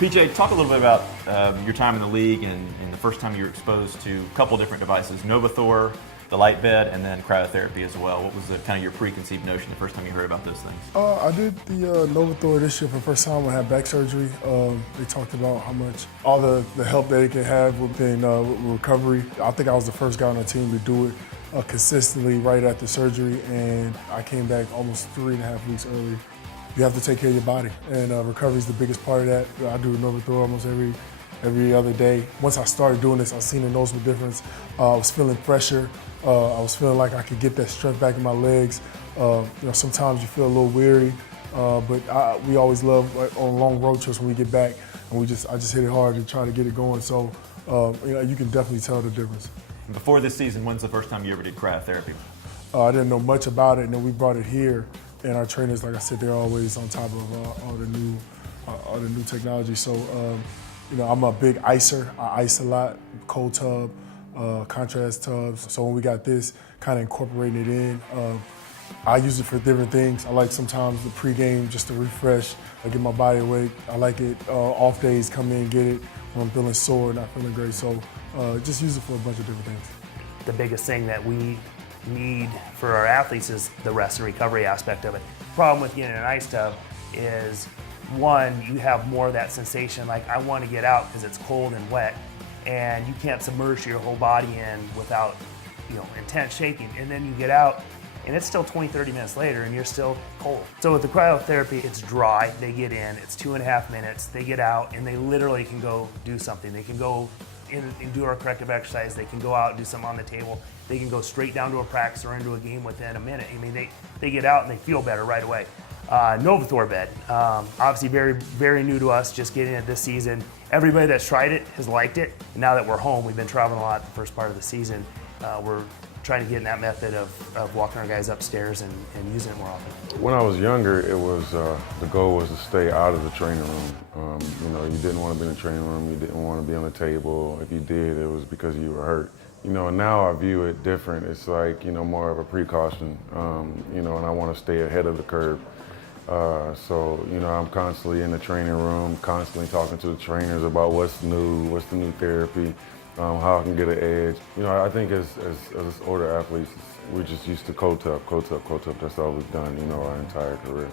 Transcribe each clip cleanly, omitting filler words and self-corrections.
PJ, talk a little bit about your time in the league and the first time you were exposed to a couple different devices, Novathor, the light bed, and then cryotherapy as well. What was the kind of your preconceived notion the first time you heard about those things? I did the Novathor this year for the first time when I had back surgery. They talked about how much, all the help that it can have within recovery. I think I was the first guy on the team to do it consistently right after surgery, and I came back almost 3.5 weeks early. You have to take care of your body, and recovery is the biggest part of that. I do Novathor almost every other day. Once I started doing this, I seen a noticeable difference. I was feeling fresher. I was feeling like I could get that strength back in my legs. Sometimes you feel a little weary, but we always love on long road trips when we get back, and I just hit it hard to try to get it going. So you can definitely tell the difference. Before this season, when's the first time you ever did cryotherapy? I didn't know much about it, and then we brought it here, and our trainers, like I said, they're always on top of all the new technology. So I'm a big icer. I ice a lot, cold tub, contrast tubs. So when we got this, kind of incorporating it in, I use it for different things. I like sometimes the pregame just to refresh, get my body awake. I like it off days, come in, get it when I'm feeling sore, not feeling great. So just use it for a bunch of different things. The biggest thing that we need for our athletes is the rest and recovery aspect of it. The problem with getting an ice tub is, one, you have more of that sensation like I want to get out because it's cold and wet, and you can't submerge your whole body in without intense shaking, and then you get out and it's still 20-30 minutes later and you're still cold. So with the cryotherapy, it's dry, they get in, it's 2.5 minutes, they get out, and they literally can go do something. They can go in and do our corrective exercise, they can go out and do something on the table, they can go straight down to a practice or into a game within a minute. I mean, they get out and they feel better right away. Novathor bed, obviously very, very new to us, just getting it this season. Everybody that's tried it has liked it. And now that we're home, we've been traveling a lot the first part of the season. We're trying to get in that method of walking our guys upstairs and using it more often. When I was younger, it was the goal was to stay out of the training room. You didn't want to be in the training room. You didn't want to be on the table. If you did, it was because you were hurt. Now I view it different. It's like more of a precaution. And I want to stay ahead of the curve. So I'm constantly in the training room, constantly talking to the trainers about what's new, what's the new therapy, how I can get an edge. I think as older athletes, we're just used to cold tub. That's all we've done, our entire career.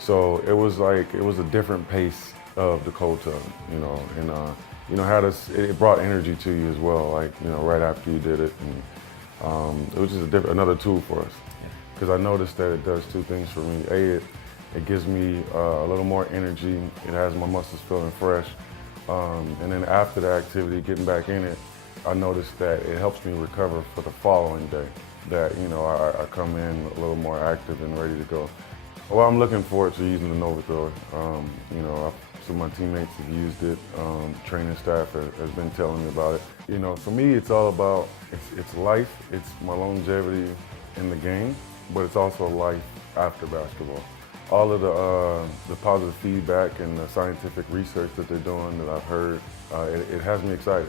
So it was a different pace of the cold tub, and it brought energy to you as well, right after you did it. And it was just another tool for us. Because I noticed that it does two things for me. It gives me a little more energy. It has my muscles feeling fresh. And then after the activity, getting back in it, I noticed that it helps me recover for the following day. That, I come in a little more active and ready to go. Well, I'm looking forward to using the Novathor. Some of my teammates have used it. Training staff has been telling me about it. For me, it's all about, it's life, it's my longevity in the game, but it's also life after basketball. All of the positive feedback and the scientific research that they're doing that I've heard, it has me excited.